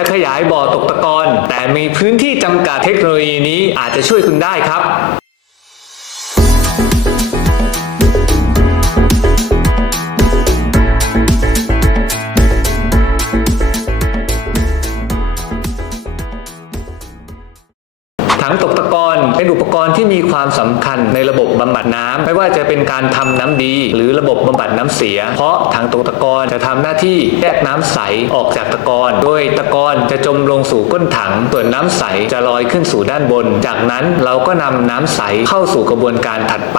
จะขยายบ่อตกตะกอนแต่มีพื้นที่จำกัดเทคโนโลยีนี้อาจจะช่วยคุณได้ครับ ถังตกตะกอนเป็นอุปกรณ์ที่มีความสำคัญในระบบบำบัดน้ำไม่ว่าจะเป็นการทำน้ำดี หรือระบบบำบัดน้ำเสีย เพราะถังตกตะกอนจะทำหน้าที่แยกน้ำใสออกจากตะกอนโดยตะกอนจะจมลงสู่ก้นถังส่วนน้ำใสจะลอยขึ้นสู่ด้านบน จากนั้นเราก็นำน้ำใสเข้าสู่กระบวนการถัดไป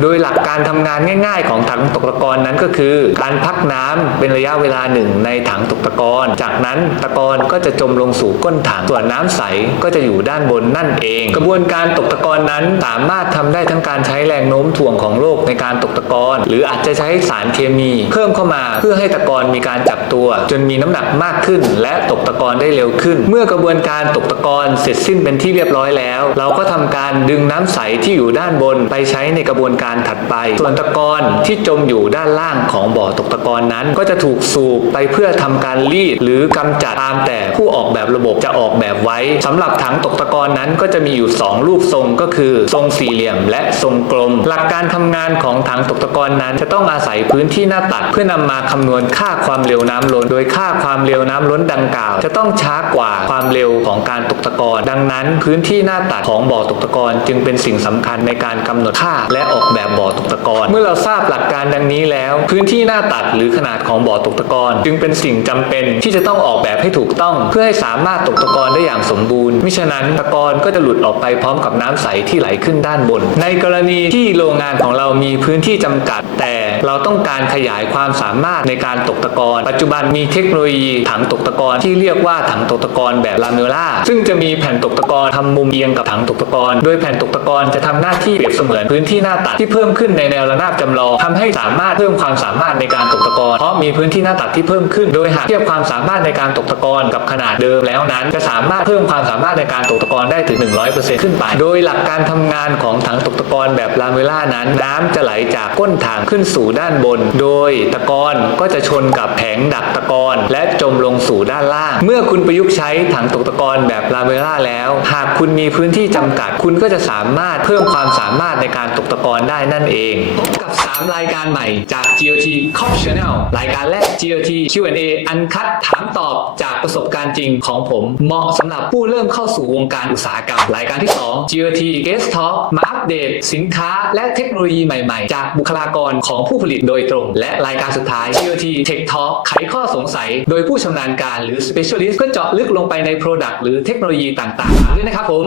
โดยหลักการทำงานง่าย ๆ ของถังตกตะกอนนั้นก็คือ การพักน้ำเป็นระยะเวลาหนึ่งในถังตกตะกอนจากนั้นตะกอนก็จะจมลงสู่ก้นถังส่วนน้ำใสก็จะอยู่ด้านบนนั่นเอง กระบวนการตกตะกอนนั้นสามารถทำได้ทั้งการใช้แรงโน้มถ่วงของโลกในการตกตะกอนหรืออาจจะใช้สารเคมี เพิ่มเข้ามาเพื่อให้ตะกอนมีการจับตัว จนมีน้ำหนักมากขึ้น และตกตะกอนได้เร็วขึ้น เมื่อกระบวนการตกตะกอนเสร็จสิ้นเป็นที่เรียบร้อยแล้ว เราก็ทำการดึงน้ำใสที่อยู่ด้านบนไปใช้ในกระบวนการถัดไป ส่วนตะกอนที่จมอยู่ด้านล่างของบ่อตกตะกอนนั้น ก็จะถูกสูบไปเพื่อทำการรีดหรือกำจัดตามแต่ผู้ออกแบบระบบจะออกแบบไว้สำหรับถังตกตะกอนนั้นก็จะมีอยู่ 2 รูปทรงก็คือทรงสี่เหลี่ยม และทรงกลม หลักการทำงานของถังตกตะกอนนั้น จะต้องอาศัยพื้นที่หน้าตัดเพื่อนำมาคำนวณค่าความเร็วน้ำล้น โดยค่าความเร็วน้ำล้นดังกล่าว จะต้องช้ากว่าความเร็วของการตกตะกอนดังนั้น พื้นที่หน้าตัดของบ่อตกตะกอนจึงเป็นสิ่งสำคัญในการกำหนดค่า และออกแบบบ่อตกตะกอนเมื่อเราทราบหลักการดังนี้แล้ว พื้นที่หน้าตัดหรือขนาดของบ่อตกตะกอนจึงเป็นสิ่งจำเป็นที่จะต้องออกแบบให้ถูกต้อง เพื่อให้สามารถตกตะกอนได้อย่างสมบูรณ์มิฉะนั้นตะกอนก็จะหลุดออกไปพร้อมกับน้ำใสที่ไหลขึ้นด้านบน ในกรณีที่โรงงานของเรามีพื้นที่จำกัดแต่ เราต้องการขยายความสามารถในการตกตะกอนปัจจุบันมีเทคโนโลยีถังตกตะกอนที่เรียกว่าถังตกตะกอนแบบลาเมลล่าซึ่งจะมีแผ่นตกตะกอนทำมุมเอียงกับถังตกตะกอนโดยแผ่นตกตะกอนจะทำหน้าที่เปรียบเสมือนพื้นที่หน้าตัดที่เพิ่มขึ้นในแนวระนาบจำลองทำให้สามารถเพิ่มความสามารถในการตกตะกอนเพราะมีพื้นที่หน้าตัดที่เพิ่มขึ้น โดยหากเทียบความสามารถในการตกตะกอนกับขนาดเดิมแล้วนั้น จะสามารถเพิ่มความสามารถในการตกตะกอนได้ถึง 100%ขึ้นไป โดยหลักการทำงานของถังตกตะกอนแบบลาเมล่านั้น น้ำจะไหลจากก้นถังขึ้นสู่ด้านบน โดยตะกอนก็จะชนกับแผงดักตะกอนและจมลงสู่ด้านล่าง เมื่อคุณประยุกต์ใช้ถังตกตะกอนแบบลาเมล่าแล้ว หากคุณมีพื้นที่จำกัด คุณก็จะสามารถเพิ่มความสามารถในการตกตะกอนได้นั่นเองพบกับ 3 รายการใหม่จาก GOT Cop Channel รายการแรก GOT Q&A อันคัดถามตอบจากประสบการณ์จริงของผม เหมาะสำหรับผู้เริ่มเข้าสู่วงการอุตสาหกรรม รายการที่ 2 GOT Guest Talk มาอัปเดต สินค้าและเทคโนโลยีใหม่ๆ จากบุคลากรของผู้ผลิตโดยตรง และรายการสุดท้าย GOT Tech Talk ไขข้อสงสัย โดยผู้ชำนาญการหรือ Specialist เพื่อเจาะลึกลงไปใน Product หรือเทคโนโลยีต่างๆด้วยนะครับผม